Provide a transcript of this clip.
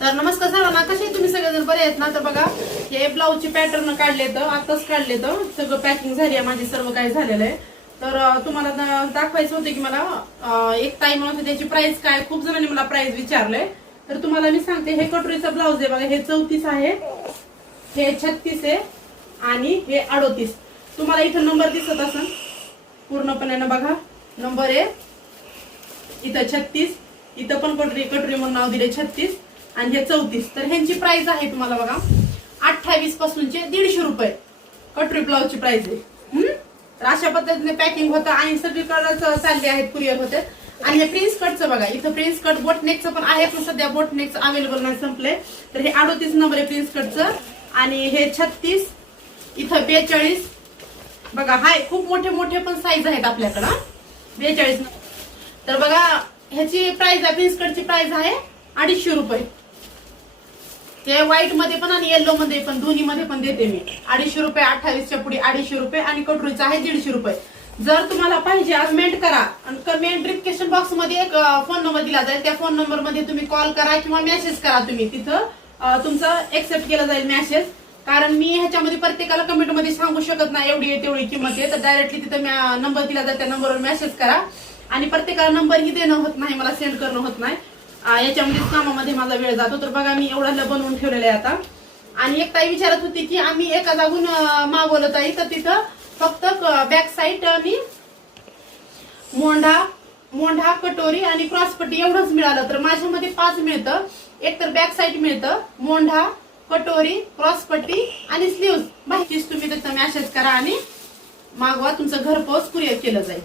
तर नमस्कार सर्वांना कसे तुम्ही सगळेजण बरे आहेत ना? तर बघा हे ब्लाऊजचे पॅटर्न काढले तर आताच काढले तर सगळं पॅकिंग झाली आहे माझी सर्व काही झालेलं आहे. तर तुम्हाला दाखवायचं होतं की मला एक ताई म्हणत होती त्याची प्राइस काय? खूप जणांनी मला प्राइस विचारलंय. तर तुम्हाला मी सांगते हे कटोरीचं ब्लाऊज आहे बघा हे चौतीस आहे हे छत्तीस आहे आणि हे अडोतीस. तुम्हाला इथं नंबर दिसत असेल पूर्णपणे ना बघा नंबर आहे इथं छत्तीस इथं पण कटोरी कटोरी म्हणून नाव दिले छत्तीस. आणि हे चौतीस. तर ह्यांची प्राइस आहे तुम्हाला बघा. अठ्ठावीस पासूनचे दीडशे रुपये. कटरी ब्लाऊजची प्राइस आहे. तर अशा पद्धतीने पॅकिंग होतं आणि सगळीकडे चालले आहेत कुरिअर होते. आणि हे प्रिन्स कटचं बघा इथं प्रिन्स कट बोटनेकचं पण आहे पण सध्या बोटनेकचं अवेलेबल नाही संपले तर हे अडोतीस नंबर आहे प्रिन्स कटचं आणि हे छत्तीस इथं बेचाळीस. बघा हाय खूप मोठे मोठे पण साईज आहेत आपल्याकडं. बेचाळीस तर बघा ह्याची प्राइस आहे प्रिन्स कटची प्राइस आहे. अडीचशे रुपये. ते व्हाईटमध्ये पण आणि येल्लो मध्ये पण दोन्ही मध्ये पण देते मी. अडीचशे रुपये अठ्ठावीसच्या पुढे अडीचशे रुपये आणि कटोरीचा आहे दीडशे रुपये. जर तुम्हाला पाहिजे आज करा. आणि कमेंट डिस्क्रिप्शन बॉक्समध्ये एक फोन नंबर दिला जाईल. त्या फोन नंबरमध्ये तुम्ही कॉल करा किंवा मेसेज करा तुम्ही. तिथं तुमचा तुमचं एक्सेप्ट केला जाईल मेसेज कारण मी ह्याच्यामध्ये प्रत्येकाला कमेंटमध्ये सांगू शकत नाही एवढी आहे तेवढी किंमत आहे. तर डायरेक्टली तिथं नंबर दिला जाईल त्या नंबरवर मेसेज करा. आणि प्रत्येकाला नंबरही देणं होत नाही मला सेंड करणं होत नाही. याच्यामध्येच कामामध्ये माझा वेळ जातो. तर बघा मी एवढा बनवून ठेवलेला आहे आता. आणि एक ताई विचारत होती की आम्ही एका जागून मागवलं ताई. तर तिथं फक्त बॅक साईड आणि मोंढा मोंढा कटोरी आणि क्रॉसपट्टी एवढंच मिळालं. तर माझ्यामध्ये पाच मिळतं. एक तर बॅक साईड मिळतं. मोंढा कटोरी क्रॉसपट्टी आणि स्लीव्ह माहितीच तुम्ही त्याचा मॅसेज करा आणि मागवा. तुमचं घरपोच कुरिअर केलं जाईल.